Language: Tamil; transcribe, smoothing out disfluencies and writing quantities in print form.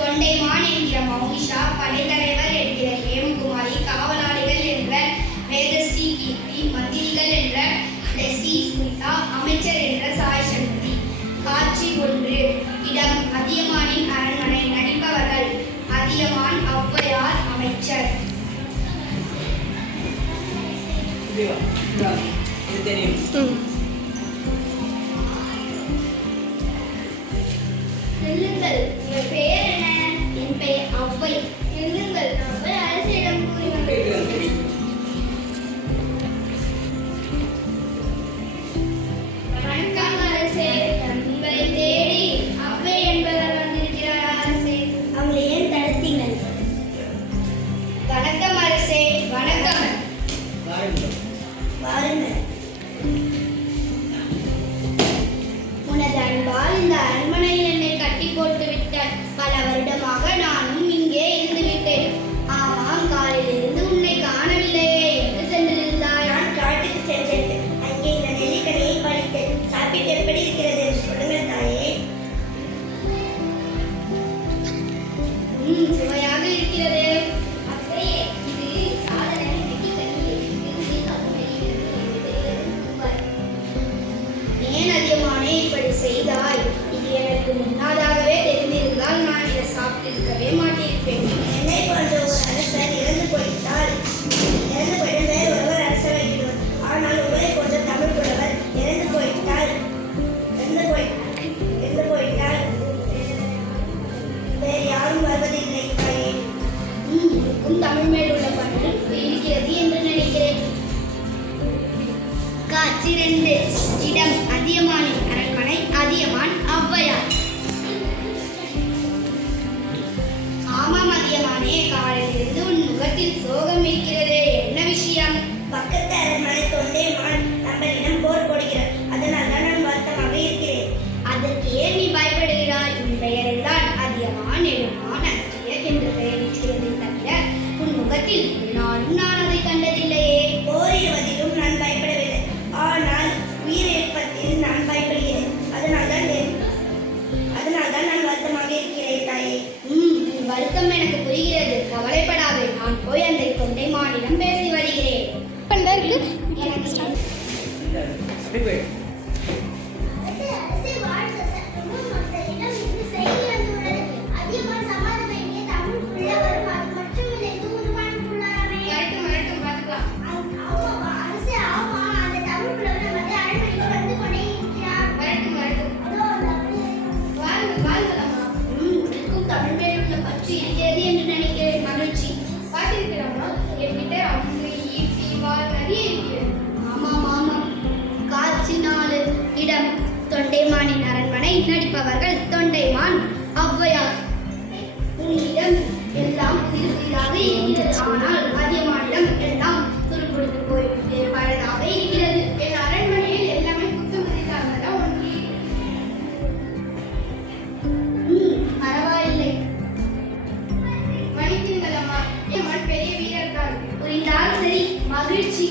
தொண்டைமான் என்கிற மௌனிஷா, படைத்தலைவர் என்கிற ஏமகுமாரி, காவலாளிகள் என்ற வேதஸ்ரீ கீர்த்தி, மந்திரிகள் என்ற லெஸ்லி ஸ்மிதா, அமைச்சர் என்ற சாய் சண்முகி. காட்சி 1. இடம் அதியமானின் அரண்மனை. நடிப்பவர்கள் அதியமான், ஔவையார், அமைச்சர். நில்லுங்கள், உங்கள் பெயர் என்ன? என் பெயர் ஔவை. நில்லுங்கள், நாங்கள் அரசிடம் கூறினோம். வணக்கம் அரசே, உங்களை தேடி ஔவை என்பவர் வந்திருக்கிறார் அரசே. அவங்களை ஏன் தடுத்தீங்கள்? வணக்கம் அரசே. வணக்கம். வாருங்கள். உனது அன்பால் இந்த அரண்மனையில் என்னை கட்டி போட்டு விட்டார். பல வருடமாக நானும் இங்கே இருந்து விட்டேன். ஆமாம், காலையிலிருந்து உன்னை காணவில்லையே. என்று சென்றிருந்தாய்? நான் காட்டுக்கு சென்றேன். அங்கே இந்த நெல்லிக்கனியை படித்தேன். சாப்பிட்டு எப்படி இருக்கிறது என்று சொல்லுங்கள் தாயே. சுவையாக இருக்கிறது. அப்படியே இது சாதனை நெல்லிக்கனி. ஏன் அதியமானே இப்படி செய்தாய்? இது எனக்கு முன்னாதாகவே தெரிந்திருந்தால் நான் இதை சாப்பிட்டிருக்கவே மாட்டிருப்பேன். என்னை போன்ற ஒரு அரசர் இறந்து போய்விட்டால் வேறு ஒருவர் அரசர் வைக்கிறோம். ஆனால் உங்களை போன்ற தமிழ் புலவர் இறந்து போய்விட்டால் வேறு யாரும் வருவதில்லை. உனக்கும் தமிழ் மேல் உள்ள பற்று இருக்கிறது என்று நினைக்கிறேன். காட்சி 2. இடம் அதியமானின் அரண்மனை. அதியமான், ஔவையார். ஆமாம் அதியமானே, காலையிலிருந்து உன் முகத்தில் சோகம் இருக்கிறது. என்ன விஷயம்? பக்கத்து அரண்மனை தொண்டைமான் நம்மளிடம் போர் போடுகிறார். அதனால் தான் நான் வருத்தமாக இருக்கிறேன். அதற்கு ஏன் நீ பயப்படுகிறாய்? உன் பெயரில் தான் அதியமான், நெடுமான், அத்தியர் என்ற பெயர் இருக்கிறதை தவிர உன் முகத்தில் நானும் நான் அதை கண்டதில்லையே. போரிடுவதிலும் நான் பயப்படவில்லை, ஆனால் உயிரிழப்பதில் நான் பயப்படுகிறேன். அதனால் தான் நான் வருத்தமாக இருக்கிறேன் தாயே. வருத்தம் எனக்கு புரிகிறது. கவலைப்படாதே, நான் போய் அந்த தொண்டைமானிடம் பேசி வருகிறேன். இடம் தொண்டைமானின் அரண்மனை. நடிப்பவர்கள் தொண்டைமான், ஔவையார். உன்னிடம் எல்லாம் சிறிதாக இருக்கிறது, ஆனால் அதியமானிடம் எல்லாம் துருப்பிடித்து போய்விட்டு பழதாக இருக்கிறது. என் அரண்மனையில் எல்லாமே குத்து மதித்தார்களா ஒன்றி? பரவாயில்லை, மன்னித்தீர்கள் அம்மா. பெரிய வீரர்கள் புரிந்தால் சரி. மகிழ்ச்சி.